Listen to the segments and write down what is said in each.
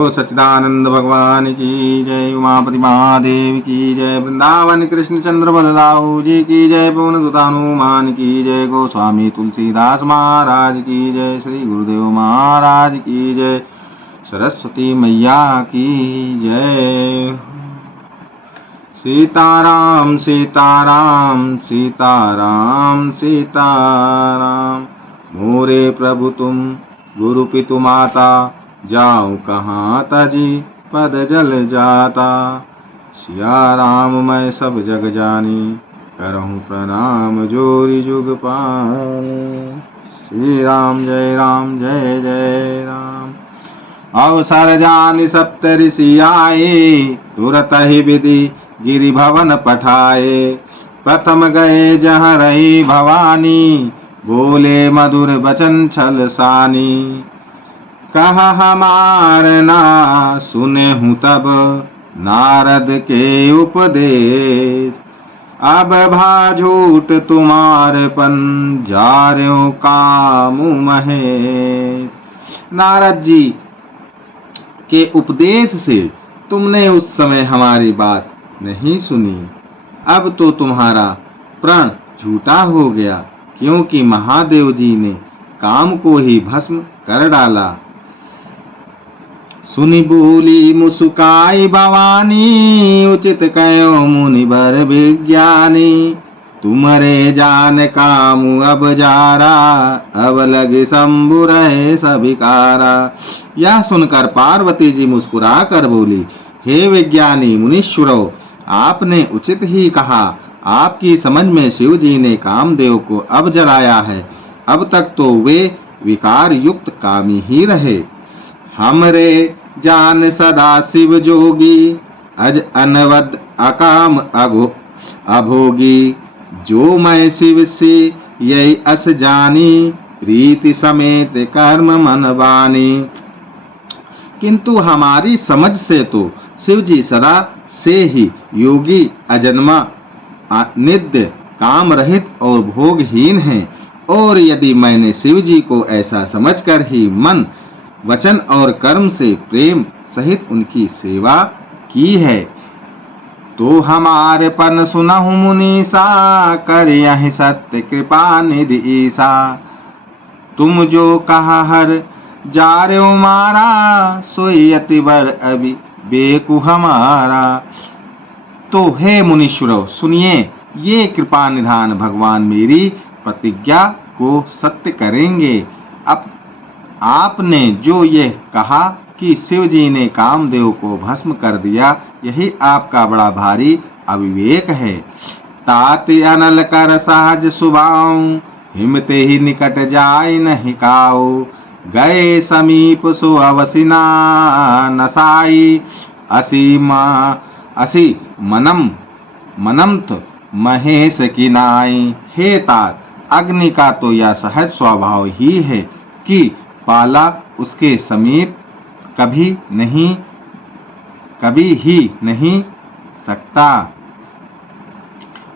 सच्चिदानंद भगवान की जय, उमापति महादेव की जय, वृंदावन कृष्ण चंद्र बलदाऊ जी की जय, पवन सुत हनुमान की जय, गोस्वामी तुलसीदास महाराज की जय, श्री गुरुदेव महाराज की जय, सरस्वती मैया की जय। सीताराम सीताराम सीताराम सीताराम, मोरे प्रभु तुम गुरु पितु माता, जाऊं कहाँ तजी पद जल जाता। सिया राम मैं सब जग जानी, करहूँ प्रणाम जोरी जुग पानी। श्री राम जय जय राम। अवसर जानि सप्त ऋषि आए, तुरत ही विधि गिरि भवन पठाए। प्रथम गए जहाँ रही भवानी, बोले मधुर बचन छल सानी। कहा हमार ना सुने हूँ तब नारद के उपदेश, अब भा झूठ तुम्हारेपन जार्यों कामु महेश। नारद जी के उपदेश से तुमने उस समय हमारी बात नहीं सुनी, अब तो तुम्हारा प्रण झूठा हो गया, क्योंकि महादेव जी ने काम को ही भस्म कर डाला। सुनी बोली मुस्काई भवानी, उचित कयो मुनिवर विज्ञानी। तुमरे जान कामु अब जारा, अब लगे शंभु रहे सभिकारा। यह सुनकर पार्वती जी मुस्कुरा कर बोली, हे विज्ञानी मुनीश्वरों, आपने उचित ही कहा। आपकी समझ में शिव जी ने कामदेव को अब जलाया है, अब तक तो वे विकार युक्त कामी ही रहे। हमरे जान सदा शिव जोगी, अज अनवद अकाम अभोगी। जो मैं शिव से यही अस जानी, प्रीति समेत कर्म मन बानी। किंतु हमारी समझ से तो शिव जी सदा से ही योगी, अजन्मा, नित्य, काम रहित और भोगहीन हैं। और यदि मैंने शिव जी को ऐसा समझकर ही मन, वचन और कर्म से प्रेम सहित उनकी सेवा की है, तो हमारे पन सुनहु मुनीसा, कर यही सत्य कृपा निधि ईसा। तुम जो कहा हर जार्यो मारा, सोई अति बर अभी बेकु हमारा। तो हे मुनीश्वरों सुनिए, ये कृपा निधान भगवान मेरी प्रतिज्ञा को सत्य करेंगे। अब आपने जो ये कहा कि शिव जी ने कामदेव को भस्म कर दिया, यही आपका बड़ा भारी अविवेक है। ताति अनल कर सहज सुभाऊ, हिमते ही निकट जाय नहीं काऊ। गए समीप सो अवसिना नसाई, असी मनमत महेश की नाई। हे तात, अग्नि का तो यह सहज स्वभाव ही है कि पाला उसके समीप कभी ही नहीं सकता,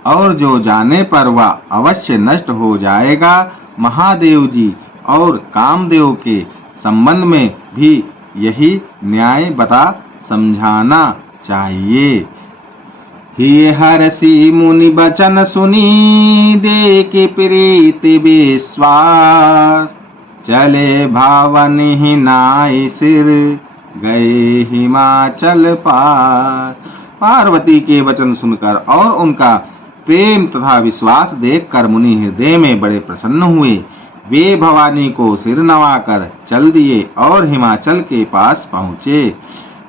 और जो जाने पर वह अवश्य नष्ट हो जाएगा। महादेव जी और कामदेव के संबंध में भी यही न्याय बता समझाना चाहिए। ही हर्षि मुनि बचन सुनी, देके प्रीति विश्वास। चले भावन ही नाई सिर, गए हिमाचल पास। पार्वती के वचन सुनकर और उनका प्रेम तथा विश्वास देखकर मुनि हृदय में बड़े प्रसन्न हुए। वे भवानी को सिर नवाकर चल दिए और हिमाचल के पास पहुँचे।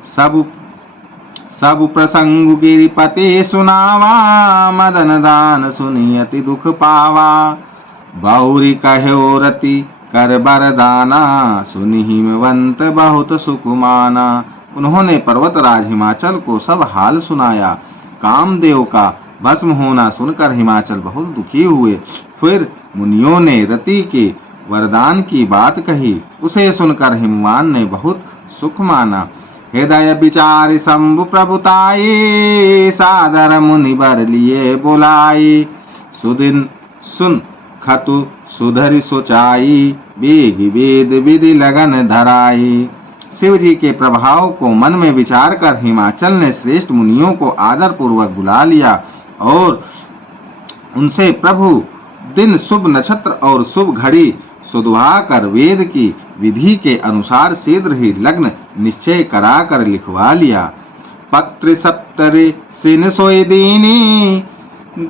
सब प्रसंग गिरिपति सुनावा, मदन दान सुनी अति दुख पावा। बहुरी कहो रति कर बरदाना, सुनि हिमवंत बहुत सुकुमाना। उन्होंने पर्वतराज हिमाचल को सब हाल सुनाया। कामदेव का भस्म होना सुनकर हिमाचल बहुत दुखी हुए। फिर मुनियों ने रति के वरदान की बात कही, उसे सुनकर हिमवान ने बहुत सुख माना। हृदय विचार शंभु प्रभुताई, सादर मुनि बर लिए बुलाई। सुदिन सुन खतु सुधरि सोचाई, वेग वेद विधि लगन धराई। शिव जी के प्रभाव को मन में विचार कर हिमाचल ने श्रेष्ठ मुनियों को आदर पूर्वक बुला लिया और उनसे प्रभु दिन शुभ नक्षत्र और शुभ घड़ी सुधवा कर वेद की विधि के अनुसार शीघ्र ही लग्न निश्चय करा कर लिखवा लिया। पत्र सप्तरे सिन सोई दीनी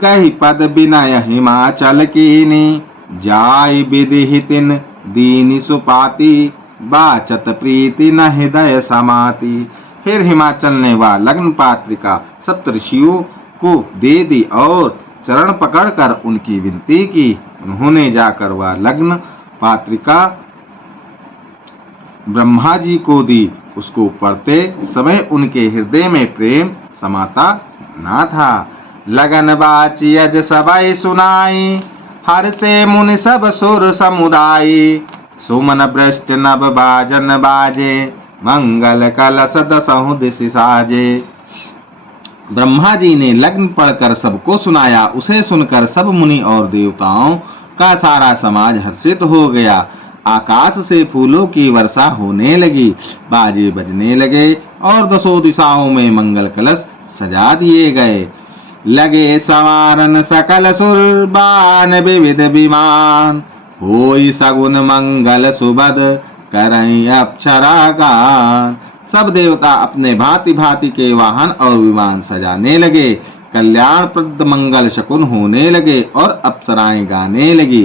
गही पद विनय हिमाचल कीनी जाय विधिहितिन दीनी सुपाति बाचत प्रीति न हृदय समाति। फिर हिमाचल ने वह लग्न पात्रिका सप्तऋषियों को दे दी और चरण पकड़कर उनकी विनती की। उन्होंने जाकर वह लग्न पात्रिका ब्रह्मा जी को दी। उसको पढ़ते समय उनके हृदय में प्रेम समाता ना था। लगन बाची अज सबाई सुनाई हर से मुनि सब सुर समुदाय सुमन भ्रष्ट नभ बाजन बाजे मंगल कलश दसहु दिश साजे। ब्रह्मा जी ने लग्न पढ़कर सबको सुनाया। उसे सुनकर सब मुनि और देवताओं का सारा समाज हर्षित हो गया। आकाश से फूलों की वर्षा होने लगी, बाजे बजने लगे और दसों दिशाओं में मंगल कलश सजा दिए गए। लगे संवारन सकल सुर बान विविध विमान होई सगुन मंगल सुबद करई अप्सरा गान। सब देवता अपने भांति भांति के वाहन और विमान सजाने लगे। कल्याणप्रद मंगल शकुन होने लगे और अप्सराएं गाने लगी।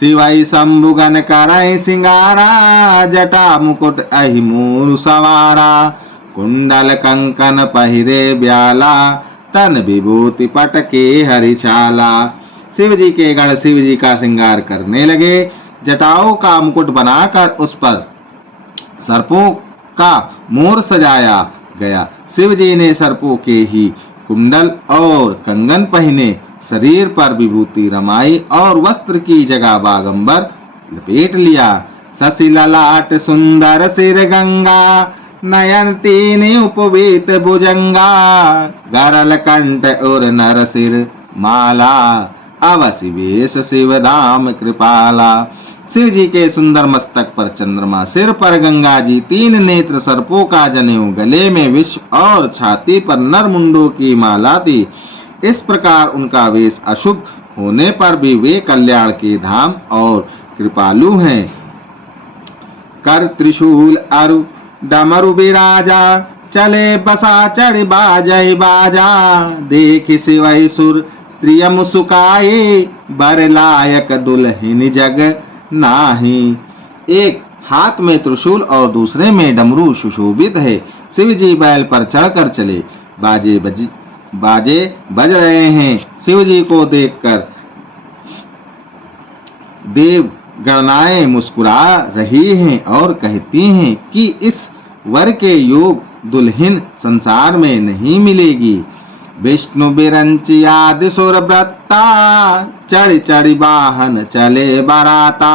शिवाई शंभुगन करई सिंगारा जटा मुकुट अहिमूर सवारा कुंडल कंकन पहिरे ब्याला तन विभूति पटके हरिछाला। शिव जी के गण शिव जी का श्रृंगार करने लगे। जटाओं का मुकुट बनाकर उस पर सर्पों का मोर सजाया गया। शिव जी ने सर्पों के ही कुंडल और कंगन पहने, शरीर पर विभूति रमाई और वस्त्र की जगह बागंबर लपेट लिया। शशि ललाट सुंदर सिर गंगा नयन तीन उपवीत भुजंगा गरल कंठ और नर सिर माला अवसि वेश शिवधाम कृपाला। शिव जी के सुंदर मस्तक पर चंद्रमा, सिर पर गंगा जी, तीन नेत्र, सर्पों का जनेऊ, गले में विष और छाती पर नर मुंडों की माला थी। इस प्रकार उनका वेश अशुभ होने पर भी वे कल्याण के धाम और कृपालु हैं। कर त्रिशूल अरु डमरु विराजा चले बसा चढ़ बाजय बाजा देख शिवै सुर त्रियम सुकाए बर लायक दुल्हन जग नाही। एक हाथ में त्रिशूल और दूसरे में डमरू सुशोभित है। शिव जी बैल पर चढ़कर चले, बाजे बज रहे हैं। शिव जी को देखकर देव गणनाएं मुस्कुरा रही हैं और कहती हैं कि इस वर के योग दुल्हन संसार में नहीं मिलेगी। विष्णु बिरंची आदि सुर व्रता चढ़ चढ़ वाहन चले बराता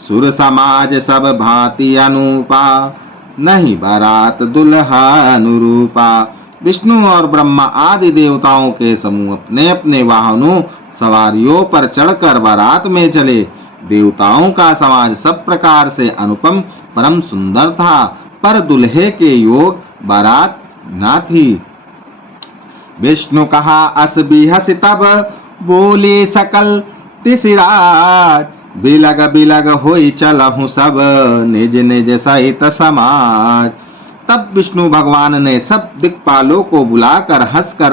सुर समाज सब भांति अनूपा नहीं बारात दुल्हा अनुरूपा। विष्णु और ब्रह्मा आदि देवताओं के समूह अपने अपने वाहनों सवारियों पर चढ़कर बारात में चले। देवताओं का समाज सब प्रकार से अनुपम परम सुंदर था, पर दुल्हे के योग बारात ना थी। विष्णु कहा अस बिहस तब बोले सकल तिसिराज बिलग बिलग होई चलहु सब निज निज सहित समाज। तब विष्णु भगवान ने सब दिक्पालों को बुलाकर हंसकर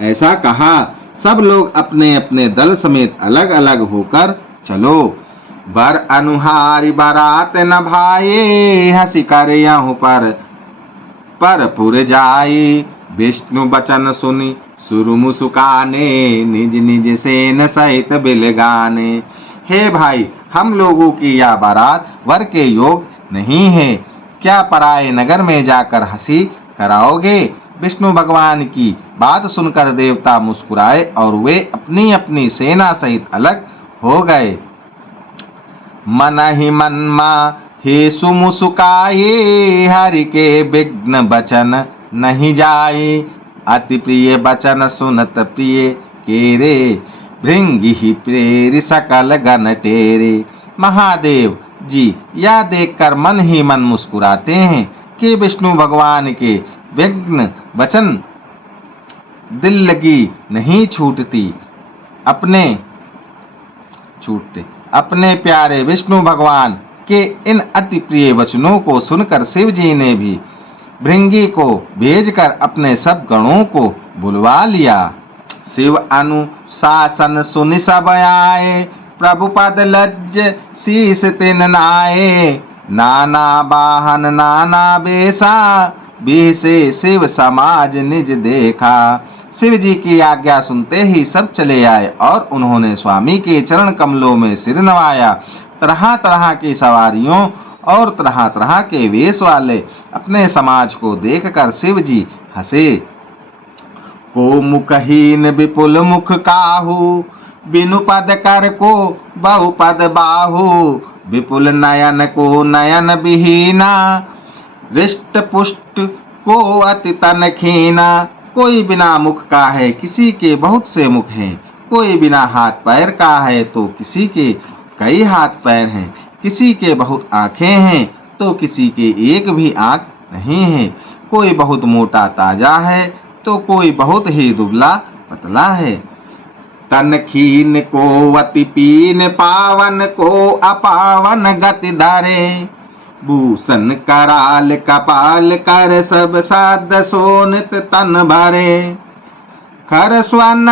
ऐसा कहा, सब लोग अपने अपने दल समेत अलग अलग होकर चलो। बर अनुहारी बारात न भाए हंसी कर यहूं पर पुर जाए। विष्णु बचन सुनी सुरु मुस्काने निज निज सेन सहित बिलगाने। हे भाई, हम लोगों की यह बारात वर के योग नहीं है, क्या पराये नगर में जाकर हंसी कराओगे? विष्णु भगवान की बात सुनकर देवता मुस्कुराए और वे अपनी अपनी सेना सहित अलग हो गए। मन ही मन मा हे सुमुसुकाए हरि के विघ्न बचन नहीं जाए। अति प्रिय बचन सुनत प्रिय केरे भृंगी ही प्रेरि सकल गण तेरे। महादेव, जी यह देखकर मन ही मन मुस्कुराते हैं कि विष्णु भगवान के विघ्न वचन दिल लगी नहीं छूटते। अपने प्यारे विष्णु भगवान के इन अति प्रिय वचनों को सुनकर शिव जी ने भी भृंगी को भेजकर अपने सब गणों को बुलवा लिया। शिव अनुशासन सुनि सब आए, प्रभु पद लज्ज शीस तिन नाये। नाना वाहन नाना बेसा, बेसे शिव समाज निज देखा। शिव जी की आज्ञा सुनते ही सब चले आए और उन्होंने स्वामी के चरण कमलों में सिर नवाया। तरह तरह की सवारियों और तरह तरह के वेश वाले अपने समाज को देखकर शिव जी हंसे। को मुखहीन विपुल मुख काहू, बिनु पद कर को बहु पद बाहू। विपुल नयन को नयन विहीना, रिष्ट पुष्ट को अति तन खीना। कोई बिना मुख का है, किसी के बहुत से मुख हैं। कोई बिना हाथ पैर का है तो किसी के कई हाथ पैर हैं। किसी के बहुत आंखें हैं तो किसी के एक भी आंख नहीं है। कोई बहुत मोटा ताजा है तो कोई बहुत ही दुबला पतला है। तन खीन को अति पीन, पावन को अपावन गति धरे। भूषण कराल कपाल कर, सब साध सोनित तन भरे। खर सुआन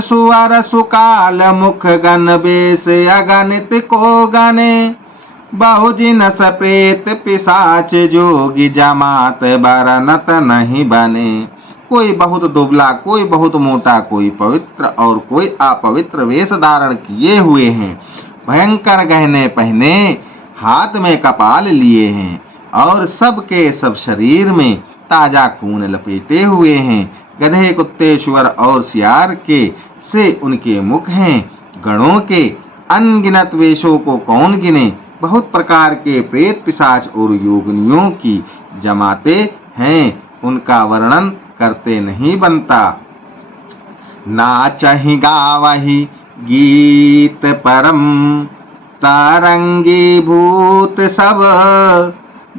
सुअर सुकाल, मुख गण बेस अगणित को गणे। बहुजिन सप्रेत पिशाच जोगी, जमात बरनत नहीं बने। कोई बहुत दुबला, कोई बहुत मोटा, कोई पवित्र और कोई अपवित्र वेश धारण किए हुए हैं। भयंकर गहने पहने, हाथ में कपाल लिए हैं और सबके सब शरीर में ताजा खून लपेटे हुए हैं। गधे, कुत्ते, शुअर और सियार के से उनके मुख हैं। गणों के अनगिनत वेशों को कौन गिने। बहुत प्रकार के प्रेत, पिशाच और योगिनियों की जमाते हैं, उनका वर्णन करते नहीं बनता। नाचहि गावहि गीत परम, तारंगी भूत सब।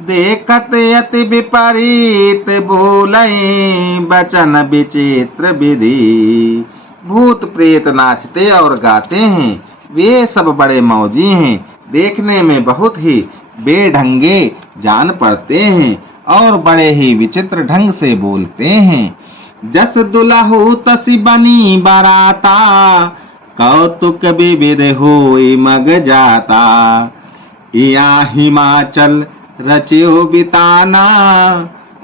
देखत अति विपरीत, बोलई बचन विचित्र विधि। भूत प्रेत नाचते और गाते हैं, वे सब बड़े मौजी हैं। देखने में बहुत ही बेढंगे जान पड़ते हैं और बड़े ही विचित्र ढंग से बोलते हैं। जस दुलहु तसी बनी बराता, कौतुक विविध होई मग जाता। या हिमाचल रचियो बिताना,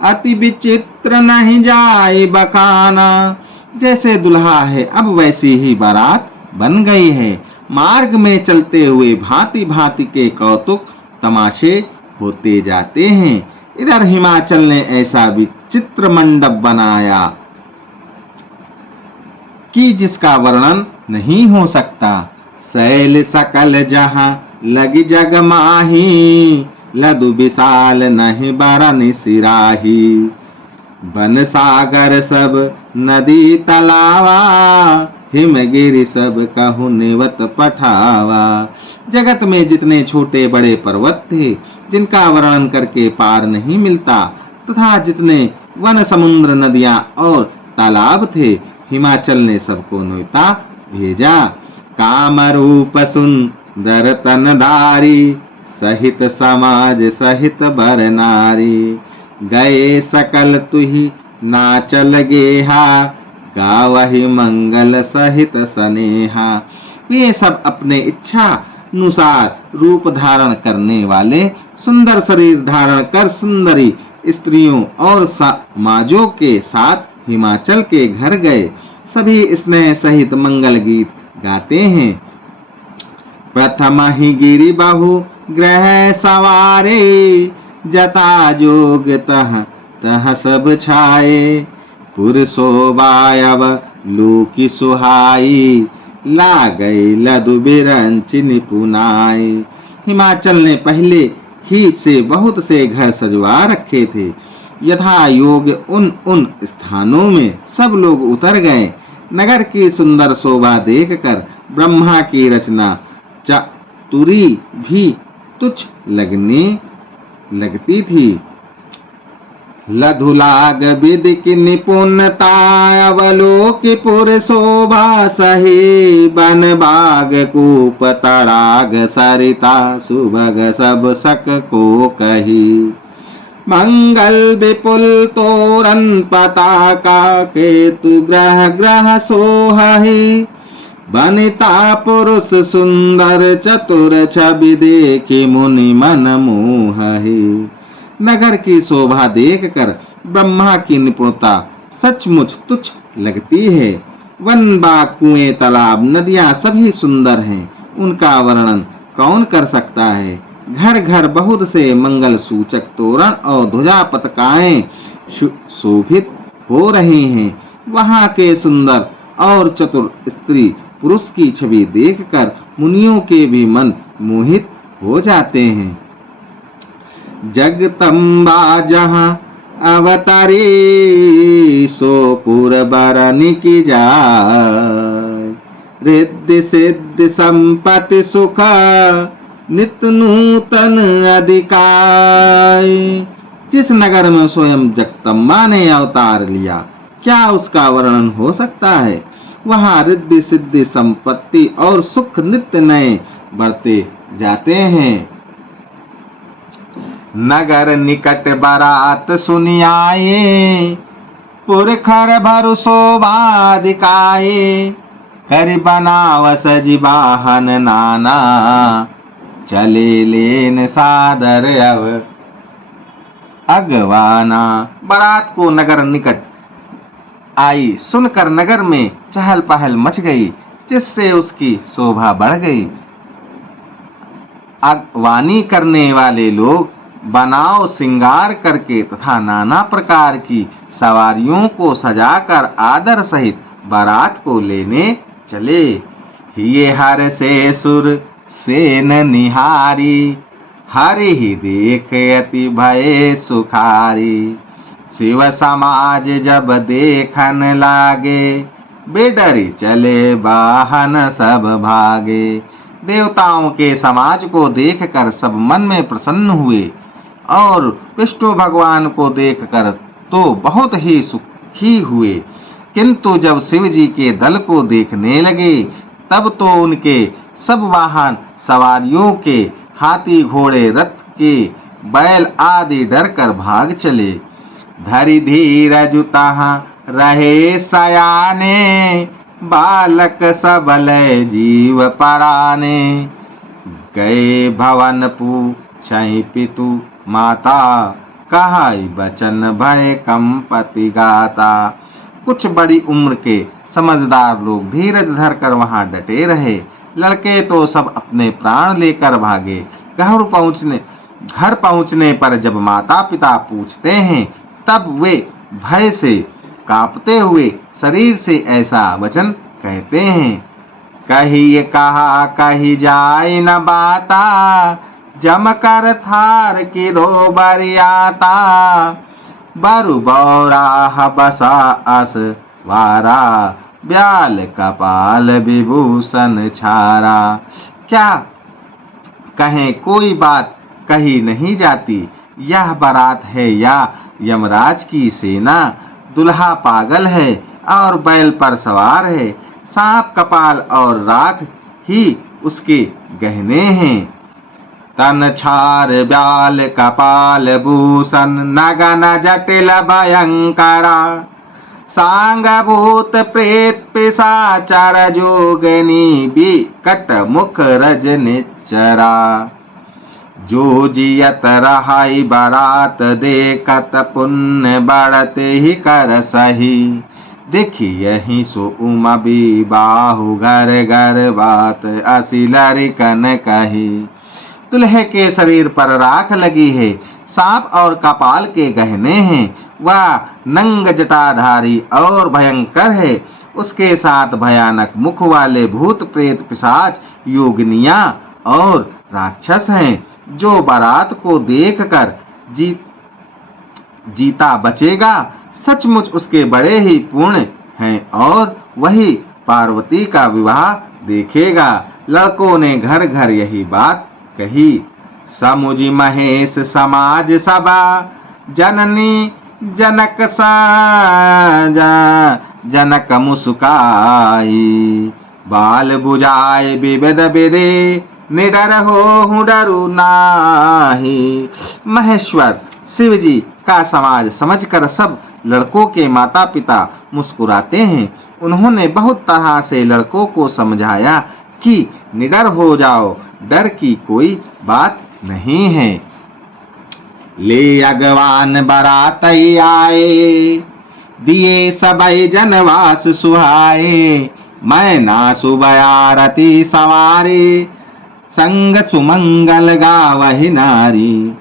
अति विचित्र नहीं जाए बखाना। जैसे दुल्हा है अब वैसी ही बारात बन गई है। मार्ग में चलते हुए भांति भांति के कौतुक तमाशे होते जाते हैं। इधर हिमाचल ने ऐसा विचित्र मंडप बनाया कि जिसका वर्णन नहीं हो सकता। शैल सकल जहां लगी जग माही, लदु विशाल नहीं बरन सिराही। बन सागर सब नदी तलावा, हिमगिरि सब कहु निवत पठावा। जगत में जितने छोटे बड़े पर्वत थे, जिनका वर्णन करके पार नहीं मिलता, तथा जितने वन, समुद्र, नदियां और तालाब थे, हिमाचल ने सबको न्योता भेजा। काम रूप सुंदर तनधारी, सहित समाज सहित बर नारी। गए सकल तुहि नाचल गेहा, गावहि मंगल सहित सनेहा। वे सब अपने इच्छा अनुसार रूप धारण करने वाले, सुंदर शरीर धारण कर सुंदरी स्त्रियों और समाजों के साथ हिमाचल के घर गए। सभी स्नेह सहित मंगल गीत गाते हैं। प्रथम ही गिरि बहु ग्रह सवारे, जता जोग तह तह सब छाए। पुर शोभायब लूकी सुहाई, ला गई लदु बिरंच निपुनाई। हिमाचल ने पहले ही से बहुत से घर सजवा रखे थे। यथा योग उन स्थानों में सब लोग उतर गए। नगर की सुंदर शोभा देखकर ब्रह्मा की रचना तुरी भी तुच्छ लगती थी। लधुलाग विदिक निपुणता अवलोकि पुर शोभा सही। बन बाग कूप तड़ाग सरिता सुभग सब सक को कही। मंगल विपुल तोरण पताका केतु ग्रह ग्रह सोहहि। बनिता पुरुष सुंदर चतुर छवि देखि मुनि मन मोहहि। नगर की शोभा देखकर ब्रह्मा की निपुणता सचमुच तुच्छ लगती है। वन बाग कुएं तालाब नदियां सभी सुंदर हैं, उनका वर्णन कौन कर सकता है। घर घर बहुत से मंगल सूचक तोरण और ध्वजा पताकाएं शोभित हो रही हैं। वहां के सुंदर और चतुर स्त्री पुरुष की छवि देखकर मुनियों के भी मन मोहित हो जाते हैं। जगदम्बा जहाँ अवतारी सो पुर बरनी की जाय। रिद्धि सिद्धि संपत्ति सुख नित्य नूतन अधिकार। जिस नगर में स्वयं जगदम्बा ने अवतार लिया, क्या उसका वर्णन हो सकता है। वहाँ रिद्धि सिद्धि संपत्ति और सुख नित्य नए बढ़ते जाते हैं। नगर निकट बारात सुनियाए पुरखर भरु शोभा दिखाए। कर बनाव सजी वाहन नाना चले लेन सादर अगवाना। बारात को नगर निकट आई सुनकर नगर में चहल पहल मच गई, जिससे उसकी शोभा बढ़ गई। अगवानी करने वाले लोग बनाव श्रृंगार करके तथा नाना प्रकार की सवारियों को सजाकर आदर सहित बारात को लेने चले। ये हर से सुर सेन निहारी, हरि ही देख अति भय सुखारी। शिव समाज जब देखन लागे, बेडरी चले वाहन सब भागे। देवताओं के समाज को देखकर सब मन में प्रसन्न हुए और विष्णु भगवान को देखकर तो बहुत ही सुखी हुए। किंतु जब शिव जी के दल को देखने लगे, तब तो उनके सब वाहन सवारियों के हाथी घोड़े रथ के बैल आदि डर कर भाग चले। धरि धीरज तहाँ रहे सयाने, बालक सबल जीव पराने। गए भवन पूछहि पितु माता, कहाई बचन भय कंपति गाता। कुछ बड़ी उम्र के समझदार लोग धीरज धरकर वहां डटे रहे। लड़के तो सब अपने प्राण लेकर भागे। घर पहुंचने पर जब माता पिता पूछते हैं, तब वे भय से कांपते हुए शरीर से ऐसा वचन कहते हैं। कही कहा कही जाय न बाता, जम कर थार की दो बरियाता। बरु बौराह बसा अस वारा, ब्याल कपाल विभूषण छारा। क्या कहें, कोई बात कही नहीं जाती। यह बारात है या यमराज की सेना। दुल्हा पागल है और बैल पर सवार है। सांप कपाल और राख ही उसके गहने हैं। तन छार ब्याल कपाल भूषण, नगन जटिल भयंकरा। सांग भूत प्रेत पिशाचर जोगनी, बिकट मुख रजनिचरा। जो जियत रहाई बारात देखत, पुण्य बढ़त ही कर सही। देखी यही सो उमा बाहु, घर घर बात असी लरिकन कही। दुल्हे के शरीर पर राख लगी है, सांप और कपाल के गहने हैं। वह नंग जटाधारी और भयंकर है। उसके साथ भयानक मुख वाले भूत प्रेत पिशाच योगिनियां और राक्षस हैं। जो बारात को देखकर जीता बचेगा, सचमुच उसके बड़े ही पुण्य हैं और वही पार्वती का विवाह देखेगा। लड़कों ने घर घर यही बात कही। समुझी महेश समाज सभा, जननी जनक साजा, जनक मुस्काई। बाल बुझाए विविध विधि, निडर हो डरू नाही। महेश्वर शिव जी का समाज समझकर सब लड़कों के माता पिता मुस्कुराते हैं। उन्होंने बहुत तरह से लड़कों को समझाया कि निडर हो जाओ, डर की कोई बात नहीं है। ले अगवान बारात आए, दिए सबई जनवास सुहाए। मैना सुबह आरती सवारे, संग सुमंगल गावहि नारी।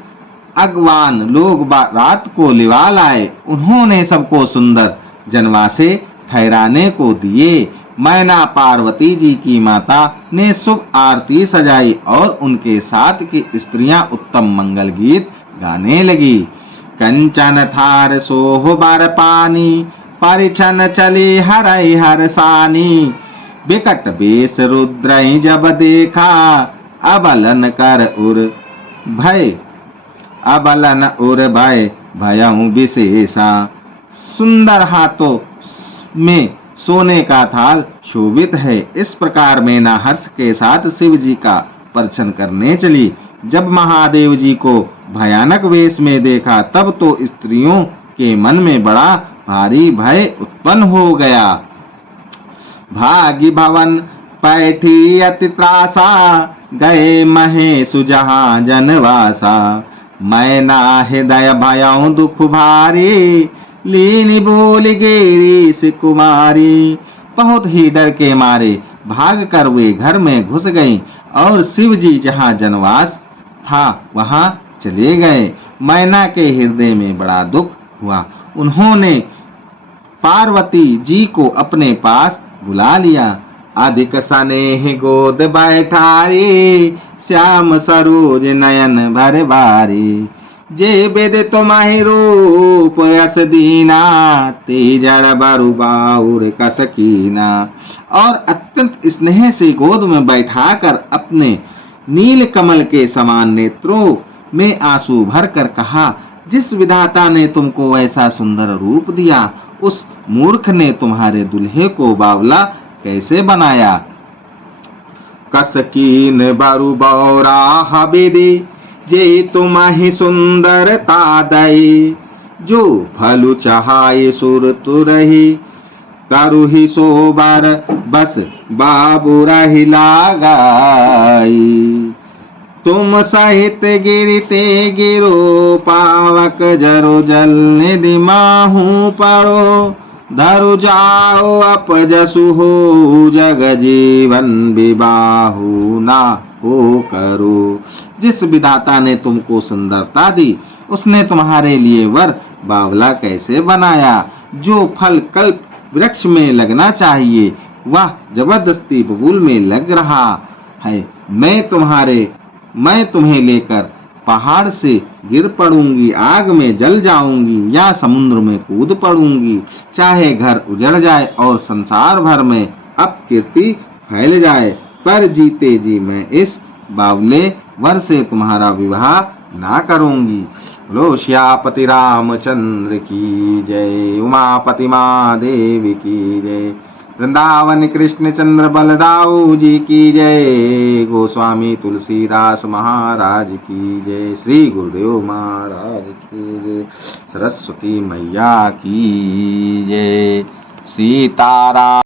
अगवान लोग रात को लिवा लाए। उन्होंने सबको सुंदर जनवासे ठहराने को दिए। मैना पार्वती जी की माता ने शुभ आरती सजाई और उनके साथ की स्त्रियां उत्तम मंगल गीत गाने लगी। कंचन थार सोह बर पानी, परिछन चली हरई हरसानी। बिकट बेस रुद्रई जब देखा, अबलन कर उर भय, अबलन उर भय भयउ विशेषा। सुंदर हाथों में सोने का थाल शोभित है। इस प्रकार मैना हर्ष के साथ शिव जी का दर्शन करने चली। जब महादेव जी को भयानक वेश में देखा तब तो स्त्रियों के मन में बड़ा भारी भय उत्पन्न हो गया। भागी भवन पैठी अति त्रासा, गए महेशु जहाँ जनवासा। मैना हृदय भयउ दुख भारी, लीनी बोल गेरी से कुमारी। बहुत ही डर के मारे भाग कर वे घर में घुस गईं और शिव जी जहाँ जनवास था वहां चले गए। मैना के हृदय में बड़ा दुख हुआ। उन्होंने पार्वती जी को अपने पास बुला लिया। अधिक स्नेह गोद बैठारी, श्याम सरोज नयन भर बारी। जे बेद तुम्हारी रूप यस दीना, ते जड़ बरु बाउर कसकीना। और अत्यंत स्नेह से गोद में बैठाकर अपने नील कमल के समान नेत्रों में आंसू भरकर कहा, जिस विधाता ने तुमको ऐसा सुंदर रूप दिया, उस मूर्ख ने तुम्हारे दुल्हे को बावला कैसे बनाया। कसकीन बरु बौरा हबेदी, जे तुम्हि सुंदरता दई। जो फलु चहाय सुर तुरही, तरुहि सोबर बस बाबू रही लगाई। तुम सहित गिरते गिरो, पावक जरो जल निधि माहू परो। धरु जाओ अपजसु हो, जग जीवन विबाहु ना हो करो। जिस विधाता ने तुमको सुंदरता दी, उसने तुम्हारे लिए वर बावला कैसे बनाया। जो फल कल्प वृक्ष में लगना चाहिए वह जबरदस्ती बबूल में लग रहा है। मैं तुम्हें लेकर पहाड़ से गिर पड़ूंगी, आग में जल जाऊंगी या समुद्र में कूद पड़ूंगी। चाहे घर उजड़ जाए और संसार भर में अपकीर्ति फैल जाए, पर जीते जी मैं इस बावले वर से तुम्हारा विवाह ना करूंगी। बोलो श्यापति रामचंद्र की जय, उमापति महादेव की जय, वृंदावन कृष्ण चंद्र बलदाऊ जी की जय, गोस्वामी तुलसीदास महाराज की जय, श्री गुरुदेव महाराज की जय, सरस्वती मैया की जय। सीताराम।